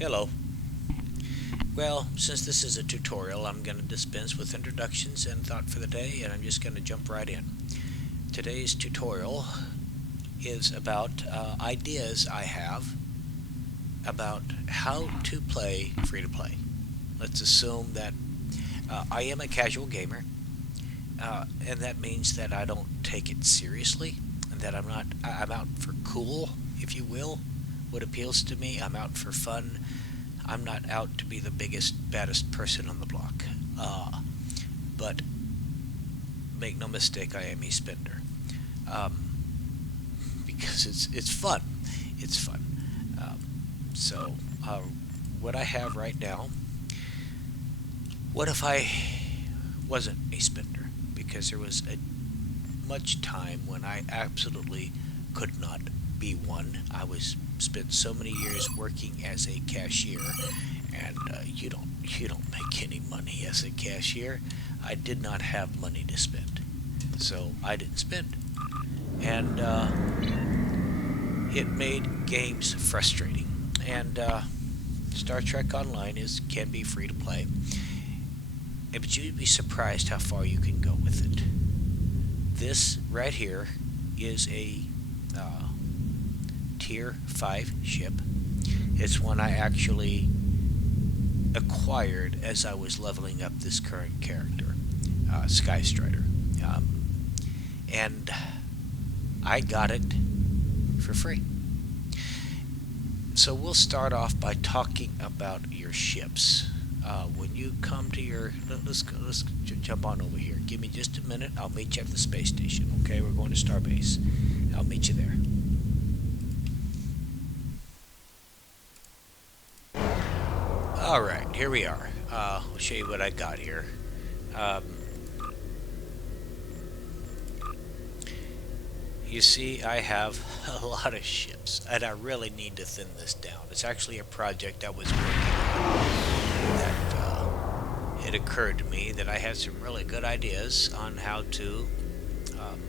Hello. Well, since this is a tutorial, I'm going to dispense with introductions and thought for the day, and I'm just going to jump right in. Today's tutorial is about ideas I have about how to play free-to-play. Let's assume that I am a casual gamer, and that means that I don't take it seriously, and that I'm out for cool, if you will. What appeals to me, I'm out for fun. I'm not out to be the biggest, baddest person on the block. But make no mistake, I am a spender. Um, because it's fun. It's fun. So, what I have right now, what if I wasn't a spender? Because there was a much time when I absolutely could not be one. I was spent so many years working as a cashier, and you don't make any money as a cashier. I did not have money to spend, so I didn't spend, and it made games frustrating. And Star Trek Online can be free to play, but you'd be surprised how far you can go with it. This right here is a Tier 5 ship. It's one I actually acquired as I was leveling up this current character, Sky Strider. And I got it for free. So we'll start off by talking about your ships. When you come to your, let's jump on over here. Give me just a minute. I'll meet you at the space station. Okay, we're going to Starbase. I'll meet you there. All right, here we are. I'll show you what I got here. Um, you see, I have a lot of ships, and I really need to thin this down. It's actually a project I was working on that it occurred to me that I had some really good ideas on how to. Um,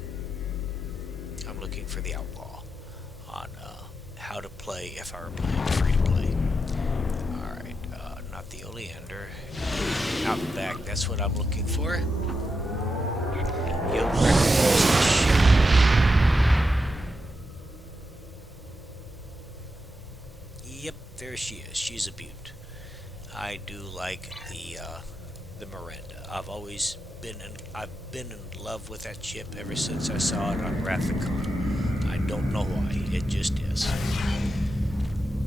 I'm looking for the outlaw on how to play if I were playing free to play. Alright, not the Oleander. Out and back, that's what I'm looking for. You'll recognize the ship. Yep, there she is. She's a beaut. I do like the Miranda. I've been in love with that ship ever since I saw it on Rathacon. I don't know why. It just is.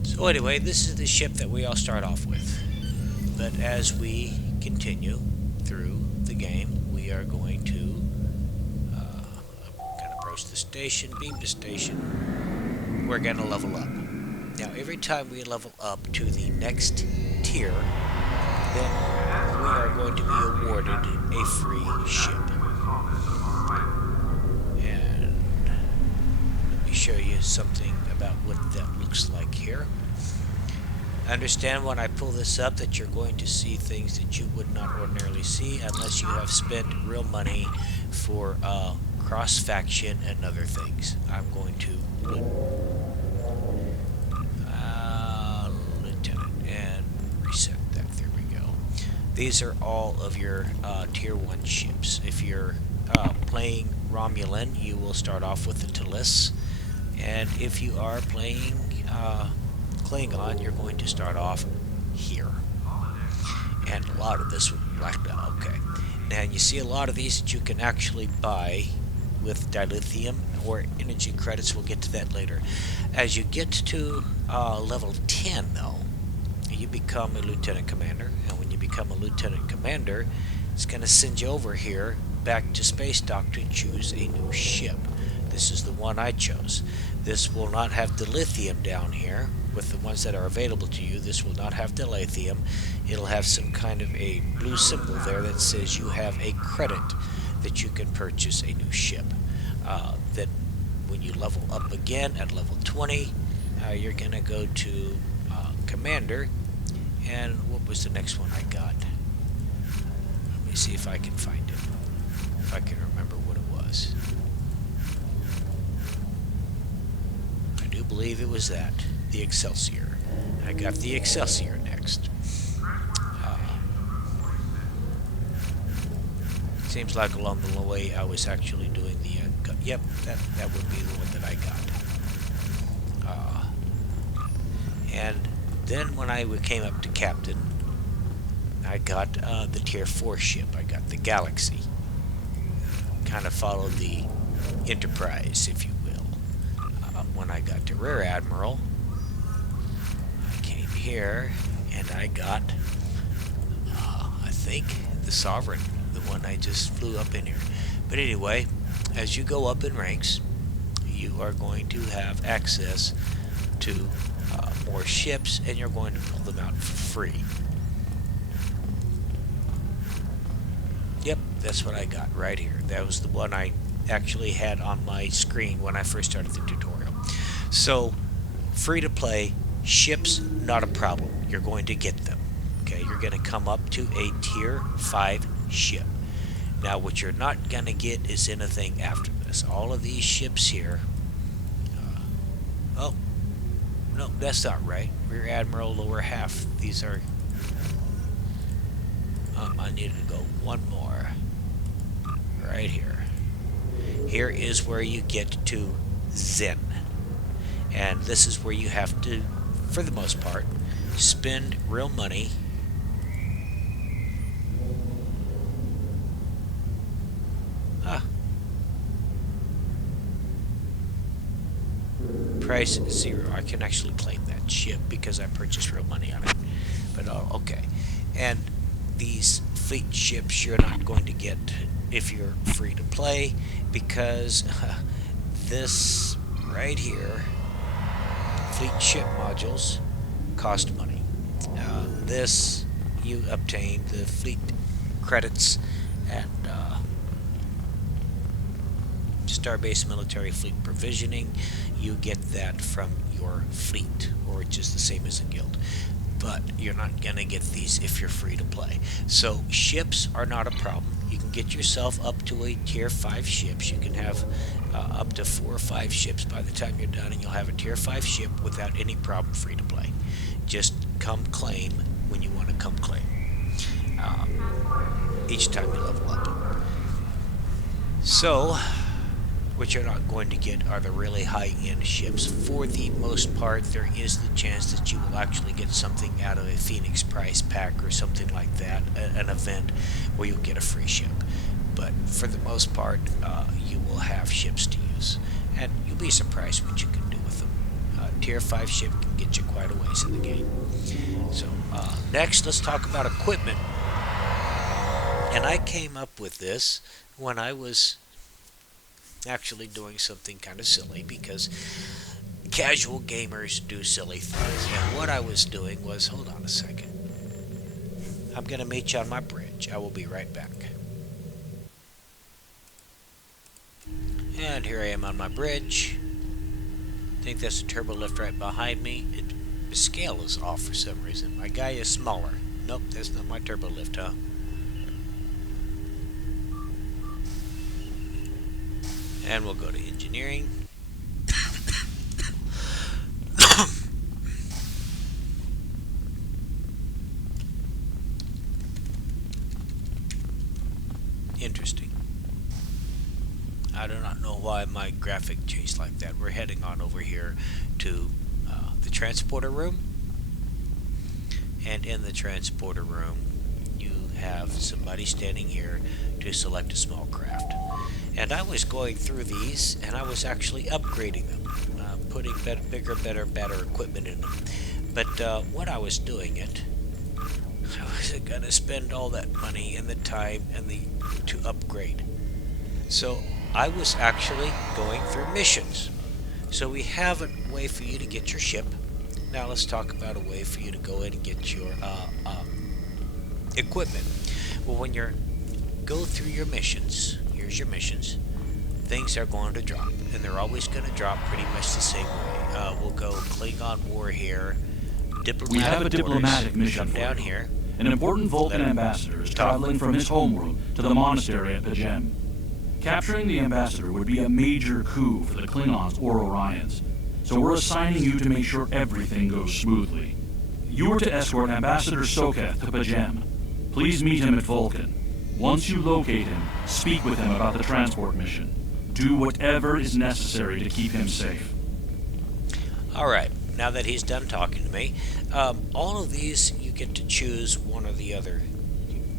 So anyway, this is the ship that we all start off with. But as we continue through the game, we are going to approach the station, beam the station. We're going to level up. Now, every time we level up to the next tier, then we are going to be awarded a free ship. And let me show you something about what that looks like here. Understand when I pull this up that you're going to see things that you would not ordinarily see unless you have spent real money for cross-faction and other things. I'm going to Lieutenant and reset that. There we go. These are all of your Tier 1 ships. If you're playing Romulan, you will start off with the Talis. And if you are playing Klingon, you're going to start off here. And a lot of this would be blacked out. Okay. Now you see a lot of these that you can actually buy with dilithium or energy credits. We'll get to that later. As you get to level 10, though, you become a lieutenant commander. And when you become a lieutenant commander, it's going to send you over here back to Space Dock to choose a new ship. This is the one I chose. This will not have dilithium down here with the ones that are available to you. This will not have dilithium. It'll have some kind of a blue symbol there that says you have a credit that you can purchase a new ship. That when you level up again at level 20, you're going to go to Commander. And what was the next one I got? Let me see if I can find it. If I can remember what it was. I do believe it was that. The Excelsior. I got the Excelsior next. Seems like along the way I was actually doing the... yep, that would be the one that I got. And then when I came up to Captain, I got the Tier 4 ship. I got the Galaxy. Kind of followed the Enterprise, if you will. When I got to Rear Admiral, I came here and I got, I think, the Sovereign, the one I just flew up in here. But anyway, as you go up in ranks, you are going to have access to more ships, and you're going to build them out for free. Yep, that's what I got right here. That was the one I actually had on my screen when I first started the tutorial. So, free to play, ships, not a problem. You're going to get them. Okay, you're going to come up to a Tier 5 ship. Now, what you're not going to get is anything after this. All of these ships here... oh, no, that's not right. Rear Admiral, lower half. These are... I need to go one more. Right here. Here is where you get to Zen. And this is where you have to, for the most part, spend real money. Price 0. I can actually claim that ship because I purchased real money on it. But okay. And these fleet ships you're not going to get if you're free to play, because this right here, fleet ship modules, cost money. This, you obtain the fleet credits at Starbase Military Fleet Provisioning. You get that from your fleet, or it's just the same as a guild. But you're not going to get these if you're free to play. So ships are not a problem. You can get yourself up to a Tier 5 ships. You can have up to 4 or 5 ships by the time you're done, and you'll have a Tier 5 ship without any problem free to play. Just come claim when you want to come claim. Each time you level up. So, what you're not going to get are the really high-end ships. For the most part, there is the chance that you will actually get something out of a Phoenix Prize pack or something like that, an event where you'll get a free ship. But for the most part, you will have ships to use. And you'll be surprised what you can do with them. Tier 5 ship can get you quite a ways in the game. So, next, let's talk about equipment. And I came up with this when I was actually doing something kind of silly, because casual gamers do silly things. And what I was doing was, hold on a second, I'm going to meet you on my bridge. I will be right back. And here I am on my bridge. I think that's a turbo lift right behind me. The scale is off for some reason. My guy is smaller. Nope, that's not my turbo lift, huh? And we'll go to engineering. Interesting. I do not know why my graphic changed like that. We're heading on over here to the transporter room. And in the transporter room, you have somebody standing here to select a small craft. And I was going through these, and I was actually upgrading them, putting bigger, better equipment in them. But what I was doing I wasn't going to spend all that money and the time and to upgrade. So I was actually going through missions. So we have a way for you to get your ship. Now let's talk about a way for you to go in and get your equipment. Well, when you go through your missions, here's your missions, things are going to drop, and they're always going to drop pretty much the same way. We'll go Klingon War here. We have a diplomatic mission for down you. here. An important Vulcan ambassador is traveling from his homeworld to the monastery at Pajem. Capturing the ambassador would be a major coup for the Klingons or Orions, so we're assigning you to make sure everything goes smoothly. You are to escort Ambassador Soketh to Pajem. Please meet him at Vulcan. Once you locate him, speak with him about the transport mission. Do whatever is necessary to keep him safe. Alright, now that he's done talking to me, all of these you get to choose one or the other.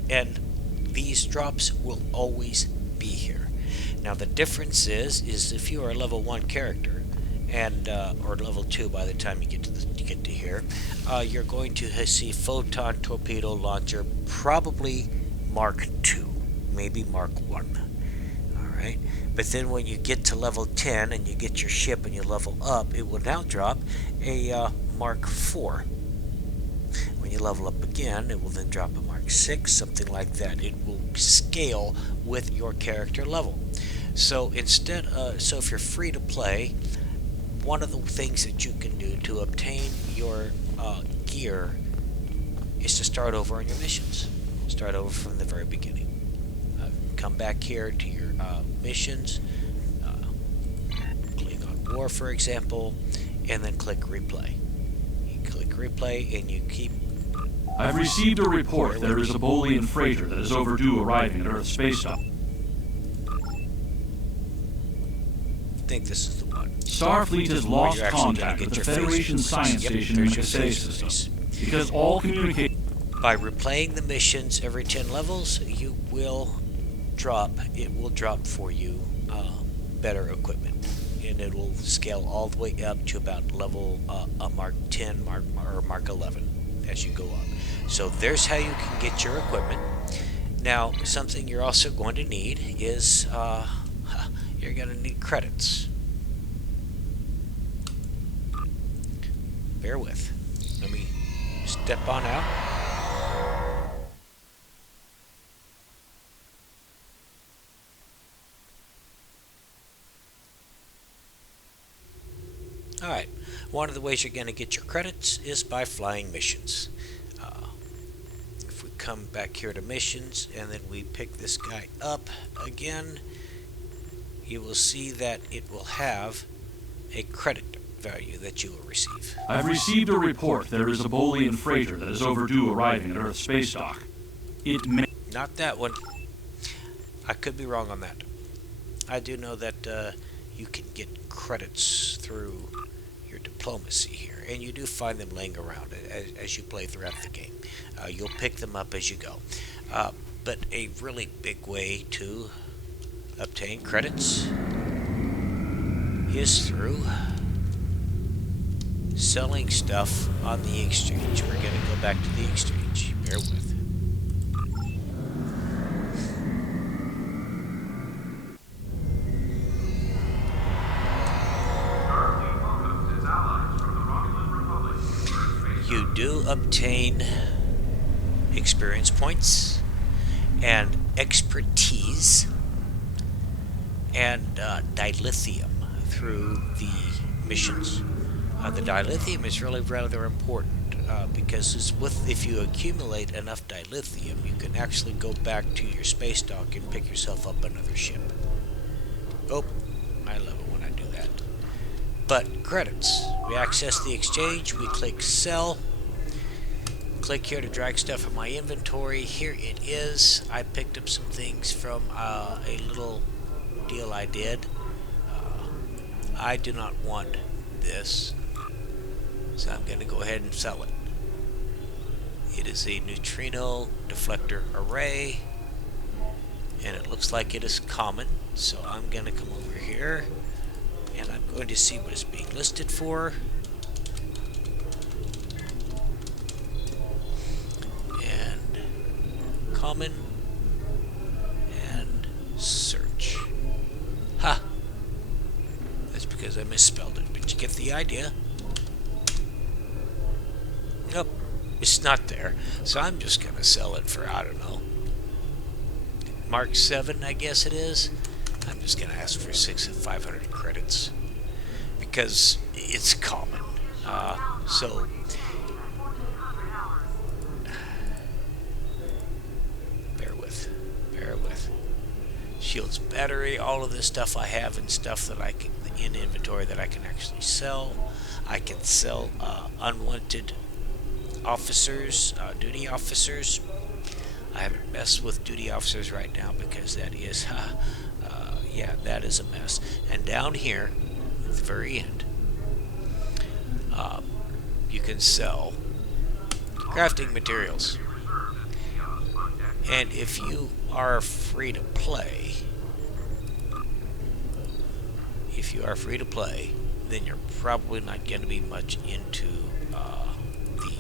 And these drops will always be here. Now the difference is if you are a level 1 character, and or level 2 by the time you get to here, you're going to see photon torpedo launcher, probably Mark 2, maybe Mark 1. Alright, but then when you get to level 10 and you get your ship and you level up, it will now drop a Mark 4. When you level up again, it will then drop a Mark 6, something like that. It will scale with your character level. So instead, so if you're free to play, one of the things that you can do to obtain your gear is to start over on your missions. Start over from the very beginning. Come back here to your missions, click on War, for example, and then click Replay. You click Replay and you keep... I've received a report there is a Bolian freighter that is overdue arriving at Earth space dock. I think this is the one. Starfleet has lost contact with the Federation science station in the Casay system. Because all communication... By replaying the missions every 10 levels, you will drop, it will drop for you better equipment. And it will scale all the way up to about level Mark 10, or Mark 11 as you go up. So there's how you can get your equipment. Now, something you're also going to need is, you're going to need credits. Bear with. Let me step on out. Alright, one of the ways you're going to get your credits is by flying missions. If we come back here to missions and then we pick this guy up again, you will see that it will have a credit value that you will receive. I've received a report there is a Bolian freighter that is overdue arriving at Earth space dock. It may... Not that one. I could be wrong on that. I do know that you can get credits through your diplomacy here, and you do find them laying around as you play throughout the game. You'll pick them up as you go. But a really big way to obtain credits is through selling stuff on the exchange. We're going to go back to the exchange. Bear with. You do obtain experience points and expertise and dilithium through the missions. The dilithium is really rather important because if you accumulate enough dilithium, you can actually go back to your space dock and pick yourself up another ship. Oh, I love it when I do that. But credits. We access the exchange, we click sell. Click here to drag stuff from my inventory. Here it is. I picked up some things from a little deal I did. I do not want this, so I'm going to go ahead and sell it. It is a neutrino deflector array, and it looks like it is common, so I'm going to come over here and I'm going to see what it's being listed for. And common and search. Ha! That's because I misspelled it, but you get the idea. Nope, it's not there. So I'm just going to sell it for, I don't know, Mark 7, I guess it is. I'm just going to ask for 500 credits because it's common. So bear with. Shields, battery, all of this stuff I have and stuff that I can in inventory that I can actually sell. I can sell unwanted officers, duty officers. I haven't messed with duty officers right now because that is, yeah, that is a mess. And down here, at the very end, you can sell crafting materials. And if you are free to play, then you're probably not going to be much into the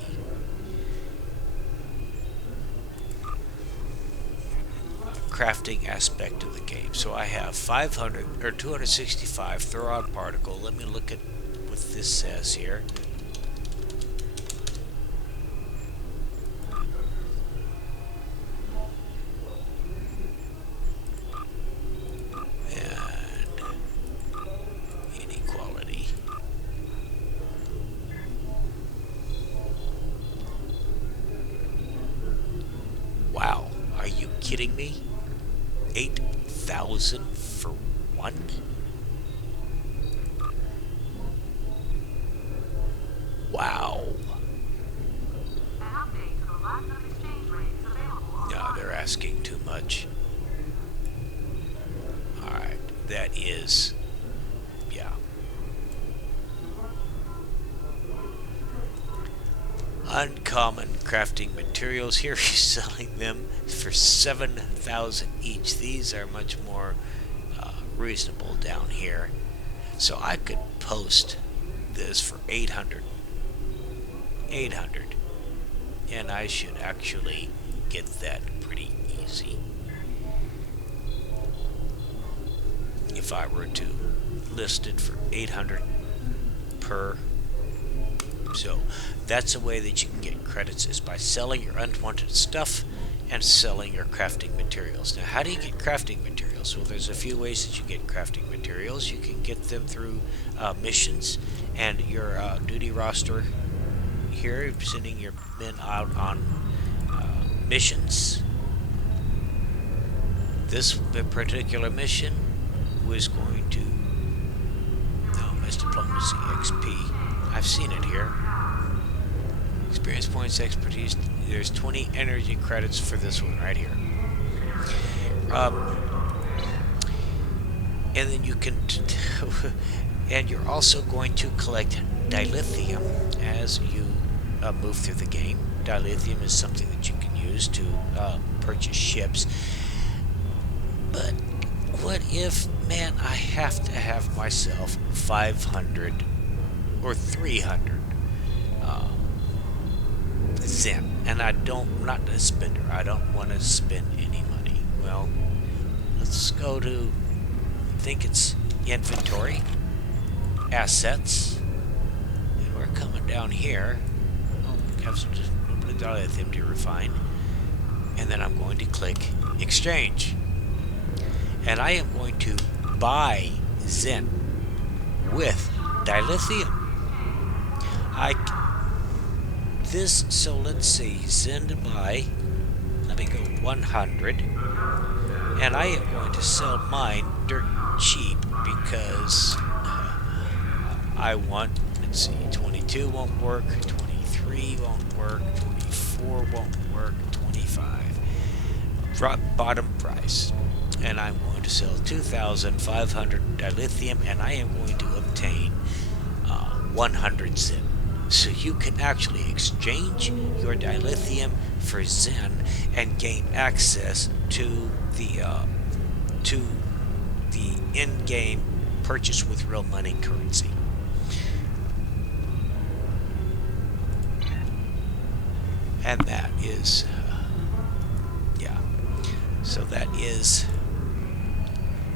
crafting aspect of the game. So I have 500 or 265 throw-out particle. Let me look at what this says here. Wow, are you kidding me? 8,000 for one? Wow. No, they're asking too much. Alright, that is... yeah. Uncommon crafting materials. Here he's selling them for 7,000 each. These are much more reasonable down here. So I could post this for 800. 800. And I should actually get that pretty easy. If I were to list it for 800 per. So that's a way that you can get credits, is by selling your unwanted stuff and selling your crafting materials. Now, how do you get crafting materials? Well, there's a few ways that you get crafting materials. You can get them through missions, and your duty roster here, sending your men out on missions. This particular mission was going to... no, Mass Diplomacy XP. I've seen it here. Experience points, expertise. There's 20 energy credits for this one right here. And then you can... and you're also going to collect dilithium as you move through the game. Dilithium is something that you can use to purchase ships. But what if, man, I have to have myself 500 or 300 Zen, and I'm not a spender. I don't want to spend any money. Well, let's go to, I think it's inventory, assets, and we're coming down here. Oh, we have some just a little bit of dilithium to refine, and then I'm going to click exchange, and I am going to buy Zen with dilithium. So let's see, Zen to buy, let me go 100, and I am going to sell mine dirt cheap because I want, let's see, 22 won't work, 23 won't work, 24 won't work, 25, drop bottom price, and I'm going to sell 2,500 dilithium, and I am going to obtain 100 Zen. So you can actually exchange your dilithium for Zen and gain access to the in-game purchase with real money currency. And that is, yeah. So that is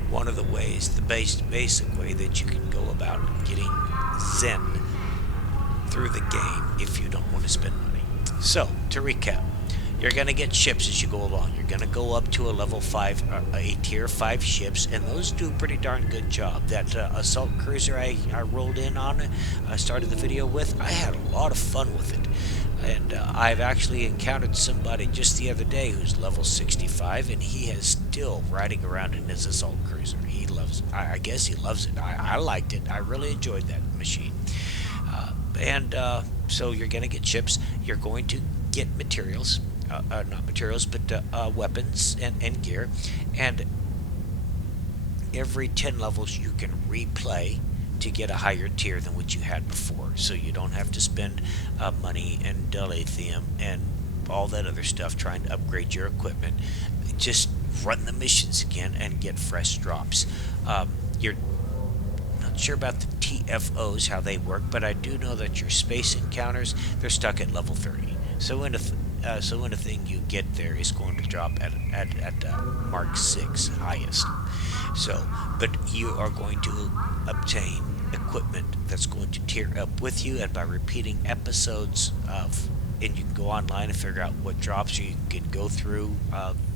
one of the ways, the basic way that you can go about getting Zen through the game if you don't want to spend money. So, to recap, you're going to get ships as you go along. You're going to go up to a level 5, a tier 5 ships, and those do a pretty darn good job. That assault cruiser I rolled in on, I started the video with, I had a lot of fun with it. And I've actually encountered somebody just the other day who's level 65, and he is still riding around in his assault cruiser. He loves it. I guess he loves it. I liked it. I really enjoyed that machine. And So you're going to get chips. You're going to get materials, not materials, but weapons and gear. And every 10 levels you can replay to get a higher tier than what you had before. So you don't have to spend money and dilithium and all that other stuff trying to upgrade your equipment. Just run the missions again and get fresh drops. You're not sure about the TFOs, how they work, but I do know that your space encounters, they're stuck at level 30. So anything you get there is going to drop at Mark 6 highest. So, but you are going to obtain equipment that's going to tier up with you, and by repeating episodes of, and you can go online and figure out what drops, or you can go through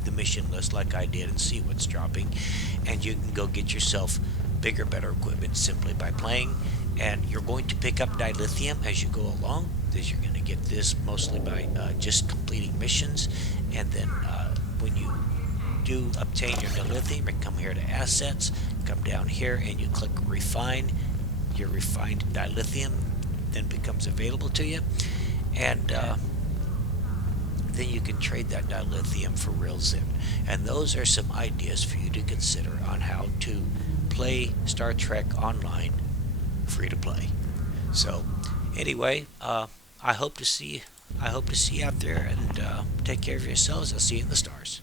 the mission list like I did and see what's dropping, and you can go get yourself bigger, better equipment simply by playing. And you're going to pick up dilithium as you go along, because you're going to get this mostly by just completing missions. And then when you do obtain your dilithium, you come here to assets, come down here and you click refine. Your refined dilithium then becomes available to you, and then you can trade that dilithium for real Zin. And those are some ideas for you to consider on how to play Star Trek Online free to play. So anyway, I hope to see you out there, and take care of yourselves. I'll see you in the stars.